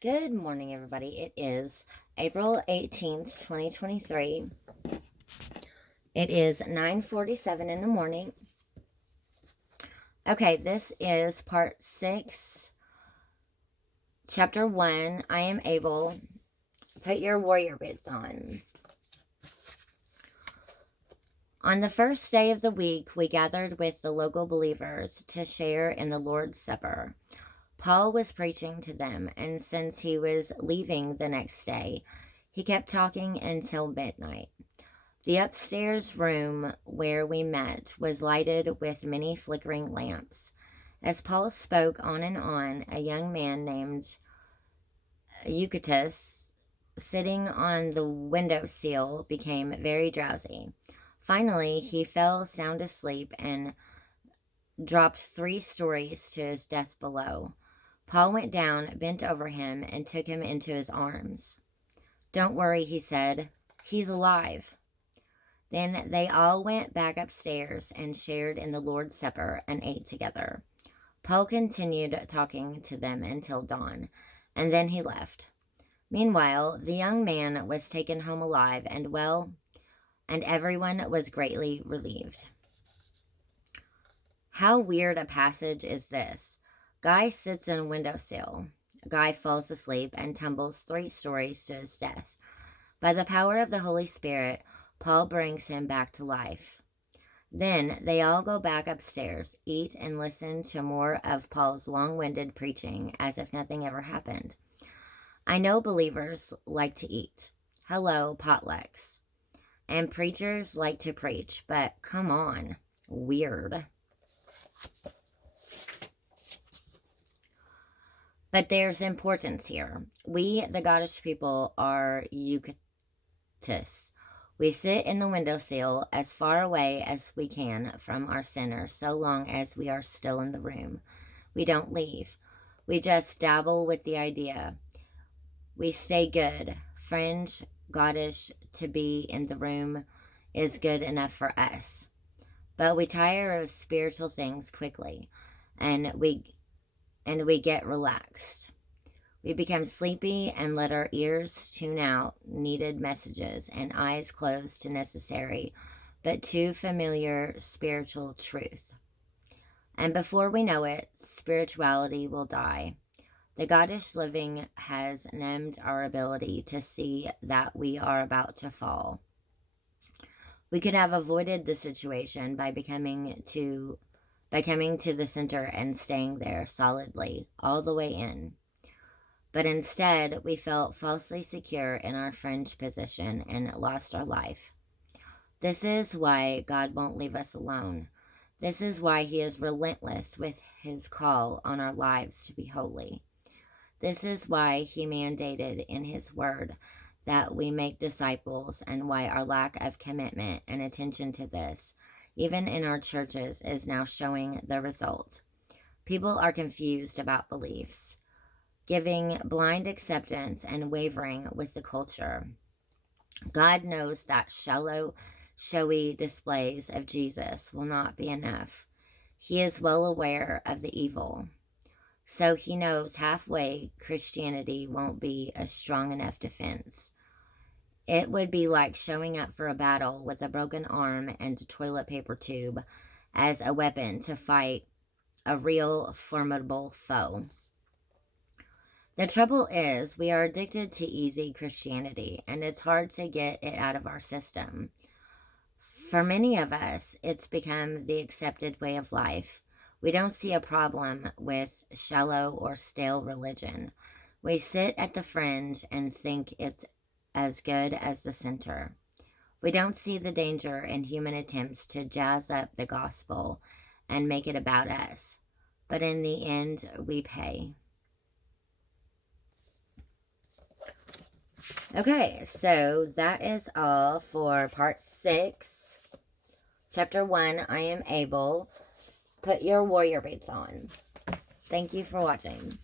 Good morning, everybody. It is April 18th, 2023. It is 9:47 in the morning. Okay, this is part 6, chapter 1. I am able. Put your warrior boots on. On the first day of the week, we gathered with the local believers to share in the Lord's Supper. Paul was preaching to them, and since he was leaving the next day, he kept talking until midnight. The upstairs room where we met was lighted with many flickering lamps. As Paul spoke on and on, a young man named Eutychus, sitting on the window sill, became very drowsy. Finally, he fell sound asleep and dropped 3 stories to his death below. Paul went down, bent over him, and took him into his arms. "Don't worry," he said. "He's alive." Then they all went back upstairs and shared in the Lord's Supper and ate together. Paul continued talking to them until dawn, and then he left. Meanwhile, the young man was taken home alive and well, and everyone was greatly relieved. How weird a passage is this. Guy sits in a windowsill. Guy falls asleep and tumbles 3 stories to his death. By the power of the Holy Spirit, Paul brings him back to life. Then they all go back upstairs, eat, and listen to more of Paul's long-winded preaching as if nothing ever happened. I know believers like to eat. Hello, potlucks. And preachers like to preach, but come on, weird. But there's importance here. We, the Godish people, are Eutychus. We sit in the windowsill as far away as we can from our center, so long as we are still in the room. We don't leave. We just dabble with the idea. We stay good. Fringe, Godish, to be in the room is good enough for us. But we tire of spiritual things quickly, and we get relaxed. We become sleepy and let our ears tune out needed messages and eyes close to necessary but too familiar spiritual truth. And before we know it, spirituality will die. The Godish living has numbed our ability to see that we are about to fall. We could have avoided the situation by coming to the center and staying there solidly all the way in. But instead, we felt falsely secure in our fringe position and lost our life. This is why God won't leave us alone. This is why He is relentless with His call on our lives to be holy. This is why He mandated in His Word that we make disciples, and why our lack of commitment and attention to this, even in our churches, is now showing the result. People are confused about beliefs, giving blind acceptance and wavering with the culture. God knows that shallow, showy displays of Jesus will not be enough. He is well aware of the evil. So He knows halfway Christianity won't be a strong enough defense. It would be like showing up for a battle with a broken arm and a toilet paper tube as a weapon to fight a real formidable foe. The trouble is, we are addicted to easy Christianity, and it's hard to get it out of our system. For many of us, it's become the accepted way of life. We don't see a problem with shallow or stale religion. We sit at the fringe and think it's as good as the center. We don't see the danger in human attempts to jazz up the gospel and make it about us. But in the end, we pay. Okay, so that is all for part 6. Chapter 1, I am able. Put your warrior boots on. Thank you for watching.